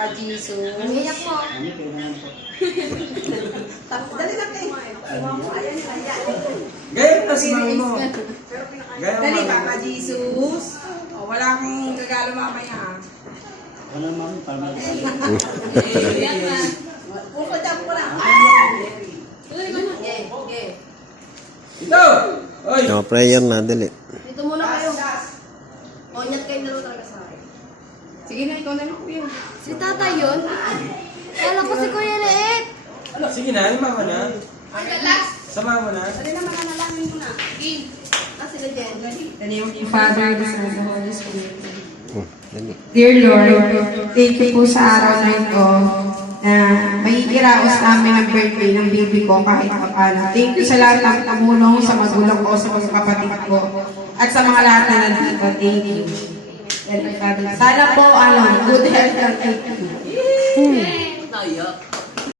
Papa Jesus. Umiyak mo. Dali na kayo. Gaya na si mami mo. Dali, Papa Jesus. O, wala akong regalo mamaya. Wala mami, parang Bukod ako po lang. ito! Oy! No, prayer na, dali. Dito muna kayo. O, nyat kayo na talaga sa akin. Sige na, ikaw na lang kuya. Si tatay yun? Kala ko si Kuya Leet. Ano, sige na, mama na. Sama mo na. Dali na, mananalangin mo na. Game. Sila dyan. Dali. Father, the Son, and the Holy Spirit. Dali. Dear Lord, thank you po sa araw na ito na may iraos namin ang birthday ng baby ko kahit paano. Thank you sa lahat ng tumulong sa magulang ko, sa mga kapatid ko, at sa mga lahat na nandito. Thank you. Sana po, good health and thank you.